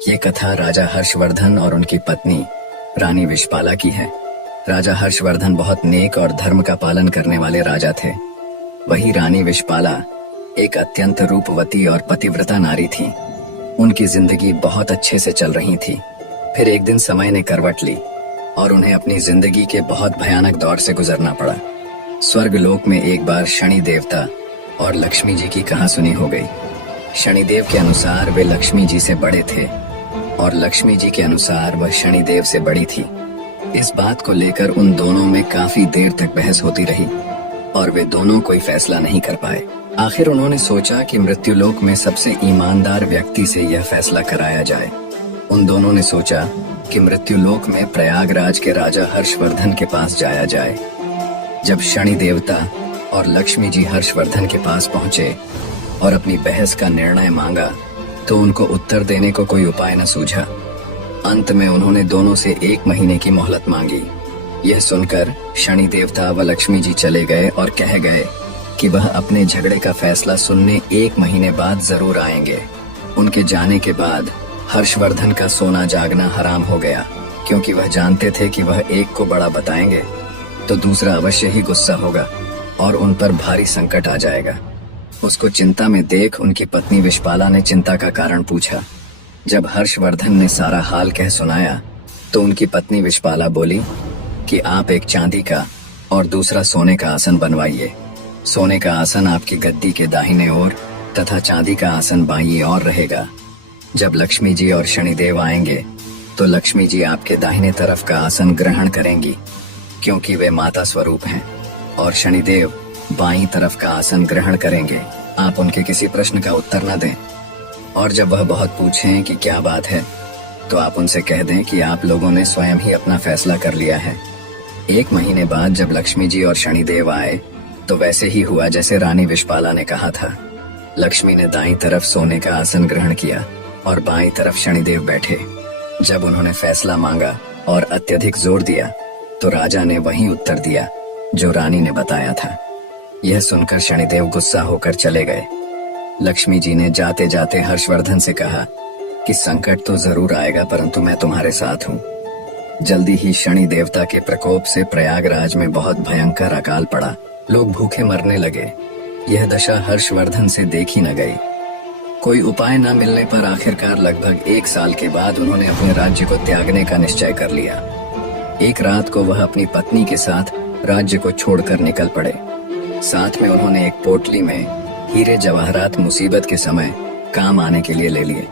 ये कथा राजा हर्षवर्धन और उनकी पत्नी रानी विशपाला की है। राजा हर्षवर्धन बहुत नेक और धर्म का पालन करने वाले राजा थे। वही रानी विशपाला एक अत्यंत रूपवती और पतिव्रता नारी थी। उनकी जिंदगी बहुत अच्छे से चल रही थी। फिर एक दिन समय ने करवट ली और उन्हें अपनी जिंदगी के बहुत भयानक दौर से गुजरना पड़ा। स्वर्गलोक में एक बार शनि देवता और लक्ष्मी जी की कहासुनी हो गई। शनिदेव के अनुसार वे लक्ष्मी जी से बड़े थे और लक्ष्मी जी के अनुसार वह शनिदेव से बड़ी थी। इस बात को लेकर उन दोनों में काफी देर तक बहस होती रही और वे दोनों कोई फैसला नहीं कर पाए। आखिर उन्होंने सोचा कि मृत्युलोक में सबसे ईमानदार व्यक्ति से यह फैसला कराया जाए। उन दोनों ने सोचा कि मृत्युलोक में प्रयागराज के राजा हर्षवर्धन के पास जाया जाए। जब शनि देवता और लक्ष्मी जी हर्षवर्धन के पास पहुंचे और अपनी बहस का निर्णय मांगा तो उनको उत्तर देने को कोई उपाय न सूझा। अंत में उन्होंने दोनों से 1 महीने की मोहलत मांगी। यह सुनकर शनि देवता व लक्ष्मी जी चले गए और कह गए कि वह अपने झगड़े का फैसला सुनने 1 महीने बाद जरूर आएंगे। उनके जाने के बाद हर्षवर्धन का सोना जागना हराम हो गया, क्योंकि वह जानते थे कि वह एक को बड़ा बताएंगे तो दूसरा अवश्य ही गुस्सा होगा और उन पर भारी संकट आ जाएगा। उसको चिंता में देख उनकी पत्नी विशपाला ने चिंता का कारण पूछा। जब हर्षवर्धन ने सारा हाल कह सुनाया तो उनकी पत्नी विशपाला बोली कि आप एक चांदी का और दूसरा सोने का आसन बनवाइए। सोने का आसन आपकी गद्दी के दाहिने ओर तथा चांदी का आसन बाईं ओर रहेगा। जब लक्ष्मी जी और शनिदेव आएंगे तो लक्ष्मी जी आपके दाहिने तरफ का आसन ग्रहण करेंगी, क्योंकि वे माता स्वरूप हैं, और शनिदेव बाईं तरफ का आसन ग्रहण करेंगे। आप उनके किसी प्रश्न का उत्तर न दें, और जब वह बहुत पूछें कि क्या बात है तो आप उनसे कह दें कि आप लोगों ने स्वयं ही अपना फैसला कर लिया है। 1 महीने बाद जब लक्ष्मी जी और शनिदेव आए तो वैसे ही हुआ जैसे रानी विशपाला ने कहा था। लक्ष्मी ने दाईं तरफ सोने का आसन ग्रहण किया और बाईं तरफ शनिदेव बैठे। जब उन्होंने फैसला मांगा और अत्यधिक जोर दिया तो राजा ने वही उत्तर दिया जो रानी ने बताया था। यह सुनकर शनिदेव गुस्सा होकर चले गए। लक्ष्मी जी ने जाते जाते हर्षवर्धन से कहा कि संकट तो जरूर आएगा, परंतु मैं तुम्हारे साथ हूँ। जल्दी ही शनि देवता के प्रकोप से प्रयागराज में बहुत भयंकर अकाल पड़ा। लोग भूखे मरने लगे। यह दशा हर्षवर्धन से देखी न गई। कोई उपाय न मिलने पर आखिरकार लगभग 1 साल के बाद उन्होंने अपने राज्य को त्यागने का निश्चय कर लिया। एक रात को वह अपनी पत्नी के साथ राज्य को छोड़कर निकल पड़े। साथ में उन्होंने एक पोटली में हीरे जवाहरात मुसीबत के समय काम आने के लिए ले लिए।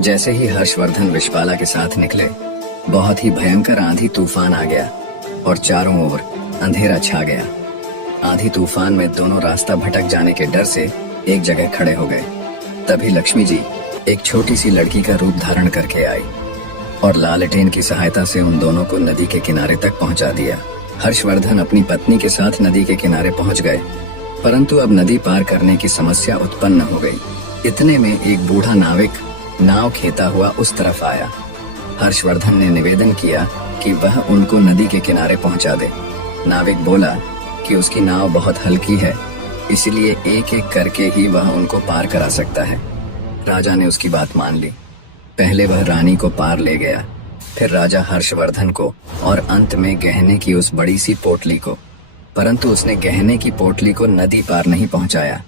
जैसे ही हर्षवर्धन विशपाला के साथ निकले, बहुत ही भयंकर आंधी तूफान आ गया और चारों ओर अंधेरा छा गया। आंधी तूफान में दोनों रास्ता भटक जाने के डर से एक जगह खड़े हो गए। तभी लक्ष्मी जी एक छोटी सी लड़की का रूप धारण करके आई और लालटेन की सहायता से उन दोनों को नदी के किनारे तक पहुंचा दिया। हर्षवर्धन अपनी पत्नी के साथ नदी के किनारे पहुंच गए, परंतु अब नदी पार करने की समस्या उत्पन्न हो गई। इतने में एक बूढ़ा नाविक नाव खेता हुआ उस तरफ आया। हर्षवर्धन ने निवेदन किया कि वह उनको नदी के किनारे पहुंचा दे। नाविक बोला कि उसकी नाव बहुत हल्की है, इसलिए एक एक करके ही वह उनको पार करा सकता है। राजा ने उसकी बात मान ली। पहले वह रानी को पार ले गया, फिर राजा हर्षवर्धन को और अंत में गहने की उस बड़ी सी पोटली को। परंतु उसने गहने की पोटली को नदी पार नहीं पहुंचाया।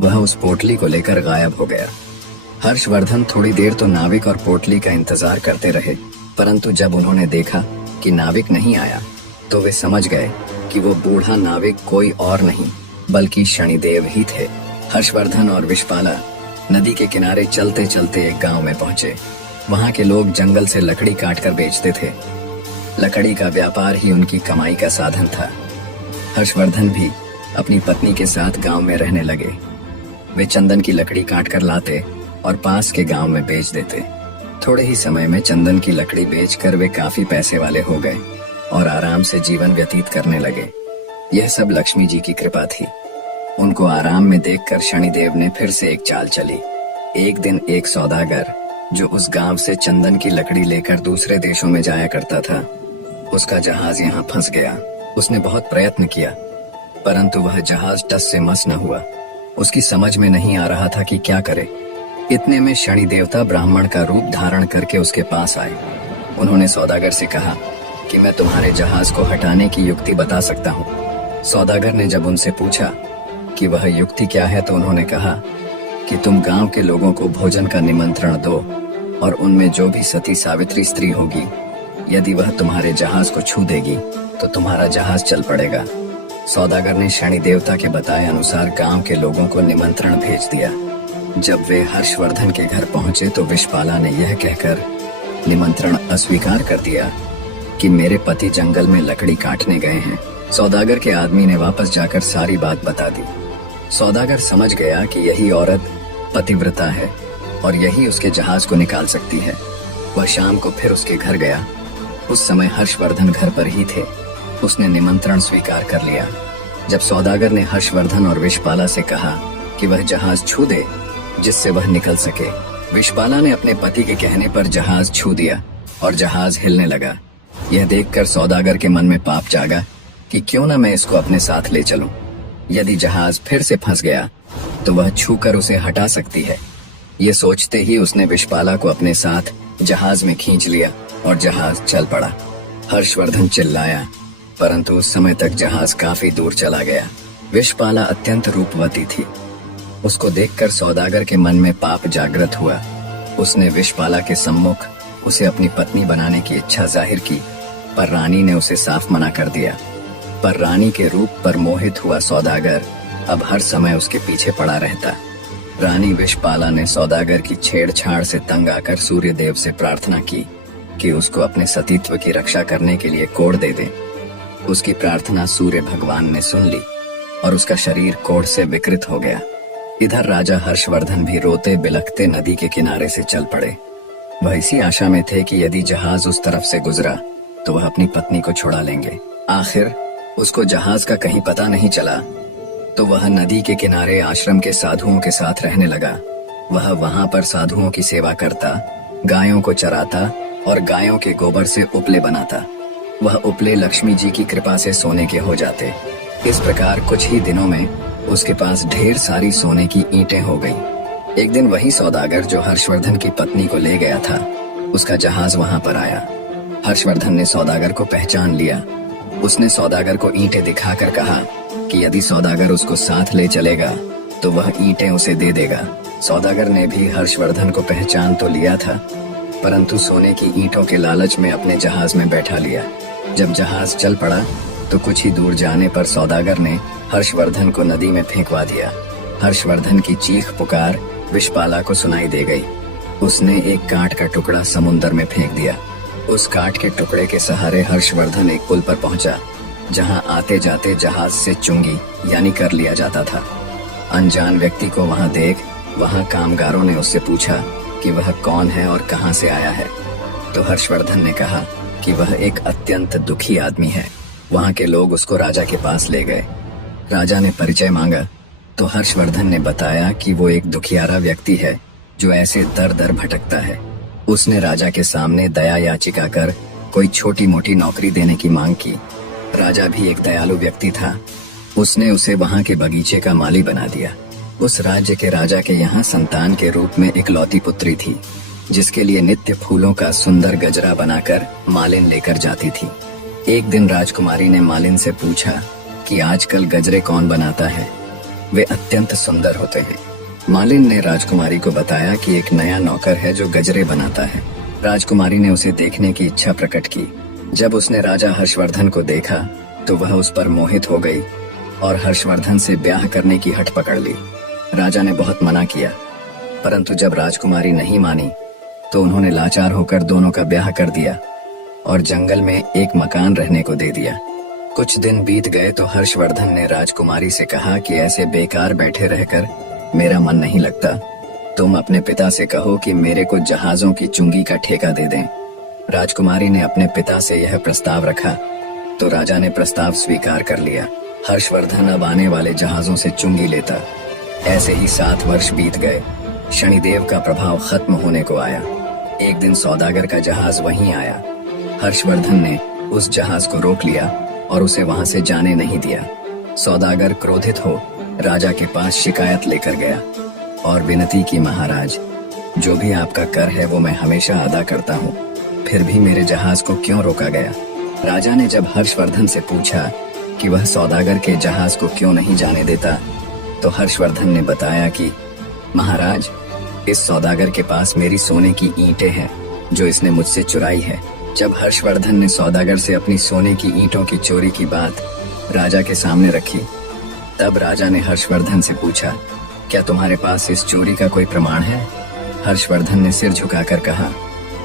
वह उस पोटली को लेकर गायब हो गया। हर्षवर्धन थोड़ी देर तो नाविक और पोटली का इंतजार करते रहे, परंतु जब उन्होंने देखा कि नाविक नहीं आया तो वे समझ गए कि वो बूढ़ा नाविक कोई और नहीं बल्कि शनिदेव ही थे। हर्षवर्धन और विशपाला नदी के किनारे चलते चलते एक गांव में पहुंचे। वहां के लोग जंगल से लकड़ी काटकर बेचते थे। लकड़ी का व्यापार ही उनकी कमाई का साधन था। हर्षवर्धन भी अपनी पत्नी के साथ गांव में रहने लगे। वे चंदन की लकड़ी काटकर लाते और पास के गांव में बेच देते। थोड़े ही समय में चंदन की लकड़ी बेचकर वे काफी पैसे वाले हो गए और आराम से जीवन व्यतीत करने लगे। यह सब लक्ष्मी जी की कृपा थी। उनको आराम में देखकर शनिदेव ने फिर से एक चाल चली। एक दिन एक सौदागर जो उस गांव से चंदन की लकड़ी लेकर दूसरे देशों में जाया करता था, उसका जहाज यहाँ फंस गया। उसने बहुत प्रयत्न किया, परंतु वह जहाज टस से मस न हुआ। उसकी समझ में नहीं आ रहा था कि क्या करे। इतने में शनि देवता ब्राह्मण का रूप धारण करके उसके पास आए। उन्होंने सौदागर से कहा कि मैं तुम्हारे जहाज को हटाने की युक्ति बता सकता हूँ। सौदागर ने जब उनसे पूछा कि वह युक्ति क्या है तो उन्होंने कहा कि तुम गांव के लोगों को भोजन का निमंत्रण दो और उनमें जो भी सती सावित्री स्त्री होगी, यदि वह तुम्हारे जहाज को छू देगी तो तुम्हारा जहाज चल पड़ेगा। सौदागर ने शनि देवता के बताए अनुसार गांव के लोगों को निमंत्रण भेज दिया। जब वे हर्षवर्धन के घर पहुंचे तो विषपाला ने यह कहकर निमंत्रण अस्वीकार कर दिया कि मेरे पति जंगल में लकड़ी काटने गए हैं। सौदागर के आदमी ने वापस जाकर सारी बात बता दी। सौदागर समझ गया कि यही औरत पतिव्रता है और यही उसके जहाज को निकाल सकती है। वह शाम को फिर उसके घर गया। उस समय हर्षवर्धन घर पर ही थे। उसने निमंत्रण स्वीकार कर लिया। जब सौदागर ने हर्षवर्धन और विषपाला से कहा कि वह जहाज छू दे जिससे वह निकल सके, विषपाला ने अपने पति के कहने पर जहाज छू दिया और जहाज हिलने लगा। यह देखकर सौदागर के मन में पाप जागा कि क्यों न मैं इसको अपने साथ ले चलूं। यदि जहाज फिर से फंस गया तो वह छूकर उसे हटा सकती है। ये सोचते ही उसने विषपाला को अपने साथ जहाज में खींच लिया और जहाज चल पड़ा। हर्षवर्धन चिल्लाया, परंतु उस समय तक जहाज काफी दूर चला गया। विषपाला अत्यंत रूपवती थी। उसको देखकर सौदागर के मन में पाप जागृत हुआ। उसने विषपाला के सम्मुख उसे अपनी पत्नी बनाने की इच्छा जाहिर की, पर रानी ने उसे साफ मना कर दिया। पर रानी के रूप पर मोहित हुआ सौदागर अब हर समय उसके पीछे पड़ा रहता। रानी विषपाला ने सौदागर की छेड़छाड़ से तंग आकर सूर्य देव से प्रार्थना की कि उसको अपने सतीत्व की रक्षा करने के लिए कोढ़ दे दे। उसकी प्रार्थना सूर्य भगवान ने सुन ली और उसका शरीर कोढ़ से विकृत हो गया। इधर राजा हर्षवर्धन भी रोते बिलखते नदी के किनारे से चल पड़े। वह इसी आशा में थे कि यदि जहाज उस तरफ से गुजरा तो वह अपनी पत्नी को छुड़ा लेंगे। आखिर उसको जहाज का कहीं पता नहीं चला तो वह नदी के किनारे आश्रम के साधुओं के साथ रहने लगा। वह वहां पर साधुओं की सेवा करता, गायों को चराता और गायों के गोबर से उपले बनाता। वह उपले लक्ष्मी जी की कृपा से सोने के हो जाते। इस प्रकार कुछ ही दिनों में उसके पास ढेर सारी सोने की ईंटें हो गई। एक दिन वही सौदागर जो हर्षवर्धन की पत्नी को ले गया था, उसका जहाज वहां पर आया। हर्षवर्धन ने सौदागर को पहचान लिया। उसने सौदागर को ईंटें दिखाकर कहा कि यदि सौदागर उसको साथ ले चलेगा तो वह ईंटें उसे दे देगा। सौदागर ने भी हर्षवर्धन को पहचान तो लिया था, परंतु सोने की ईंटों के लालच में अपने जहाज में बैठा लिया। जब जहाज चल पड़ा तो कुछ ही दूर जाने पर सौदागर ने हर्षवर्धन को नदी में फेंकवा दिया। हर्षवर्धन की चीख पुकार विषपाला को सुनाई दे गई। उसने एक काठ का टुकड़ा समुद्र में फेंक दिया। उस काठ के टुकड़े के सहारे हर्षवर्धन एक पुल पर पहुंचा, जहां आते जाते जहाज से चुंगी यानी कर लिया जाता था। अनजान व्यक्ति को वहां देख वहां कामगारों ने उससे पूछा कि वह कौन है और कहां से आया है। तो हर्षवर्धन ने कहा कि वह एक अत्यंत दुखी आदमी है। वहां के लोग उसको राजा के पास ले गए। राजा ने परिचय मांगा तो हर्षवर्धन ने बताया कि वो एक दुखियारा व्यक्ति है जो ऐसे दर दर भटकता है। उसने राजा के सामने दया याचिका कर कोई छोटी मोटी नौकरी देने की मांग की। राजा भी एक दयालु व्यक्ति था। उसने उसे वहां के बगीचे का माली बना दिया। उस राज्य के राजा के यहाँ संतान के रूप में इकलौती पुत्री थी, जिसके लिए नित्य फूलों का सुंदर गजरा बनाकर मालिन लेकर जाती थी। एक दिन राजकुमारी ने मालिन से पूछा कि आजकल गजरे कौन बनाता है, वे अत्यंत सुंदर होते हैं। मालिन ने राजकुमारी को बताया कि एक नया नौकर है जो गजरे बनाता है। राजकुमारी ने उसे देखने की इच्छा प्रकट की। जब उसने राजा हर्षवर्धन को देखा तो वह उस पर मोहित हो गई और हर्षवर्धन से ब्याह करने की हठ पकड़ ली। राजा ने बहुत मना किया, परंतु जब राजकुमारी नहीं मानी तो उन्होंने लाचार होकर दोनों का ब्याह कर दिया और जंगल में एक मकान रहने को दे दिया। कुछ दिन बीत गए तो हर्षवर्धन ने राजकुमारी से कहा कि ऐसे बेकार बैठे रहकर मेरा मन नहीं लगता। तुम अपने पिता से कहो कि मेरे को जहाजों की चुंगी का ठेका दे दें। राजकुमारी ने अपने पिता से यह प्रस्ताव रखा तो राजा ने प्रस्ताव स्वीकार कर लिया। हर्षवर्धन अब आने वाले जहाजों से चुंगी लेता। ऐसे ही 7 वर्ष बीत गए। शनिदेव का प्रभाव खत्म होने को आया। एक दिन सौदागर का जहाज वहीं आया। हर्षवर्धन ने उस जहाज को रोक लिया और उसे वहां से जाने नहीं दिया। सौदागर क्रोधित हो राजा के पास शिकायत लेकर गया और विनती की, महाराज जो भी आपका कर है वो मैं हमेशा अदा करता हूँ, फिर भी मेरे जहाज को क्यों रोका गया? राजा ने जब हर्षवर्धन से पूछा कि वह सौदागर के जहाज को क्यों नहीं जाने देता, तो हर्षवर्धन ने बताया कि महाराज, इस सौदागर के पास मेरी सोने की ईंटें हैं जो इसने मुझसे चुराई है। जब हर्षवर्धन ने सौदागर से अपनी सोने की ईंटों की चोरी की बात राजा के सामने रखी, तब राजा ने हर्षवर्धन से पूछा, क्या तुम्हारे पास इस चोरी का कोई प्रमाण है? हर्षवर्धन ने सिर झुकाकर कहा,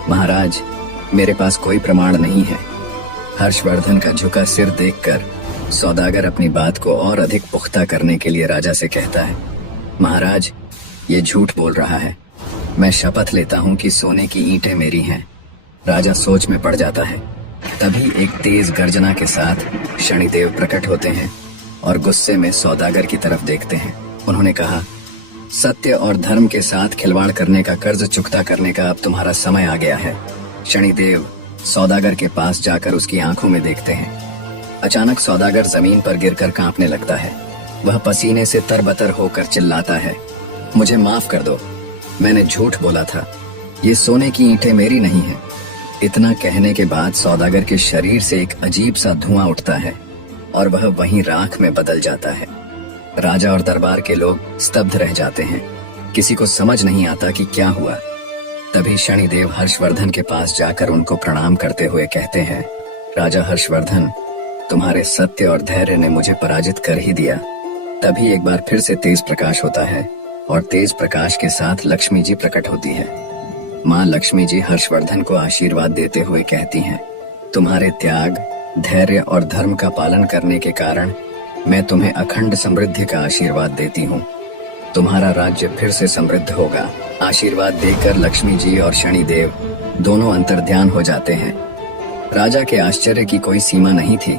महाराज, मेरे पास कोई प्रमाण नहीं है। हर्षवर्धन का झुका सिर देखकर सौदागर अपनी बात को और अधिक पुख्ता करने के लिए राजा से कहता है, महाराज, ये झूठ बोल रहा है। मैं शपथ लेता हूँ कि सोने की ईंटें मेरी हैं। राजा सोच में पड़ जाता है। तभी एक तेज गर्जना के साथ शनिदेव प्रकट होते हैं और गुस्से में सौदागर की तरफ देखते हैं। उन्होंने कहा, सत्य और धर्म के साथ खिलवाड़ करने का कर्ज चुकता करने का अब तुम्हारा समय आ गया है। शनिदेव सौदागर के पास जाकर उसकी आंखों में देखते हैं। अचानक सौदागर जमीन पर गिरकर कांपने लगता है। वह पसीने से तरबतर होकर चिल्लाता है, मुझे माफ कर दो, मैंने झूठ बोला था। ये सोने की ईंटें मेरी नहीं हैं। इतना कहने के बाद सौदागर के शरीर से एक अजीब सा धुआं उठता है और वह वहीं राख में बदल जाता है। राजा और दरबार के लोग स्तब्ध रह जाते हैं। किसी को समझ नहीं आता कि क्या हुआ। तभी शनिदेव हर्षवर्धन के पास जाकर उनको प्रणाम करते हुए कहते हैं, राजा हर्षवर्धन, तुम्हारे सत्य और धैर्य ने मुझे पराजित कर ही दिया। तभी एक बार फिर से तेज प्रकाश होता है और तेज प्रकाश के साथ लक्ष्मी जी प्रकट होती है। माँ लक्ष्मी जी हर्षवर्धन को आशीर्वाद देते हुए कहती हैं, तुम्हारे त्याग, धैर्य और धर्म का पालन करने के कारण मैं तुम्हें अखंड समृद्धि का आशीर्वाद देती हूँ। तुम्हारा राज्य फिर से समृद्ध होगा। आशीर्वाद देकर लक्ष्मी जी और शनिदेव दोनों अंतर्ध्यान हो जाते हैं। राजा के आश्चर्य की कोई सीमा नहीं थी।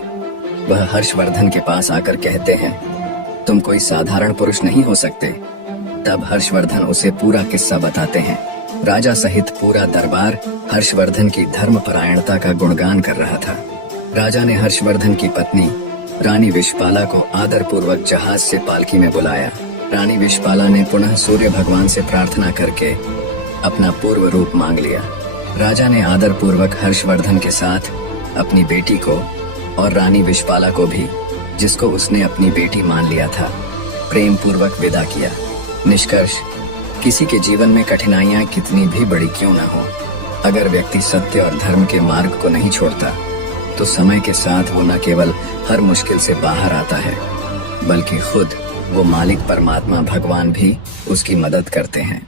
वह हर्षवर्धन के पास आकर कहते हैं, तुम कोई साधारण पुरुष नहीं हो सकते। तब हर्षवर्धन उसे पूरा किस्सा बताते हैं। राजा सहित पूरा दरबार हर्षवर्धन की धर्मपरायणता का गुणगान कर रहा था। राजा ने हर्षवर्धन की पत्नी रानी विशपाला को आदरपूर्वक जहाज से पालकी में बुलाया। रानी विशपाला ने पुनः सूर्य भगवान से प्रार्थना करके अपना पूर्व रूप मांग लिया। राजा ने आदरपूर्वक हर्षवर्धन के साथ अपनी बेटी को और रानी विशपाला को भी, जिसको उसने अपनी बेटी मान लिया था, प्रेम पूर्वक विदा किया। निष्कर्ष, किसी के जीवन में कठिनाइयां कितनी भी बड़ी क्यों ना हो, अगर व्यक्ति सत्य और धर्म के मार्ग को नहीं छोड़ता तो समय के साथ वो न केवल हर मुश्किल से बाहर आता है, बल्कि खुद वो मालिक परमात्मा भगवान भी उसकी मदद करते हैं।